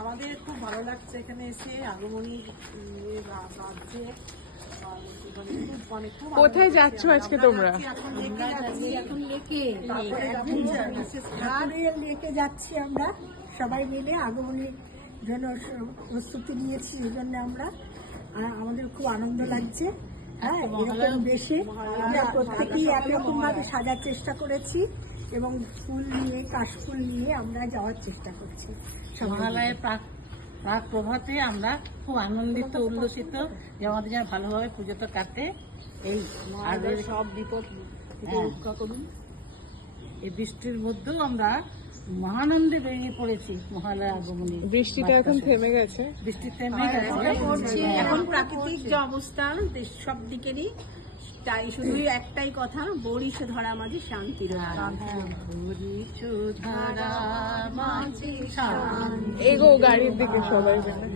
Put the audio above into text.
আমাদের খুব ভালো লাগছে এখানে এসে আগমনী রাজ্যে। কোথায় যাচ্ছ আজকে তোমরা? এখন লেকে যাচ্ছি আমরা সবাই মিলে আগমনীর জন্য প্রস্তুতি নিয়েছি। এই জন্য আমরা আমাদের খুব আনন্দ লাগছে। হ্যাঁ, এরকম বেশে আমরা প্রত্যেকেই একরকম ভাবে সাজার চেষ্টা করেছি এবং ফুল নিয়ে কাশফুল নিয়ে আমরা যাওয়ার চেষ্টা করছি। মহালয়ের প্রাক প্রভাতে আমরা খুব আনন্দিত উল্লসিত যে আমাদের যেন ভালোভাবে পুজোটা কাটে। এই সব বিপদ রক্ষা করুন। এই বৃষ্টির মধ্যেও আমরা মহানন্দে বেরিয়ে পড়েছি মহালয়া আগমনী। বৃষ্টিটা এখন থেমে গেছে। বৃষ্টি থেমে গেছে। এখন প্রাকৃতিক যে অবস্থা সব দিকেরই, তাই শুধু একটাই কথা, বরিশ ধরা মাঝে শান্তির এগো গাড়ির দিকে সবাই মিলে।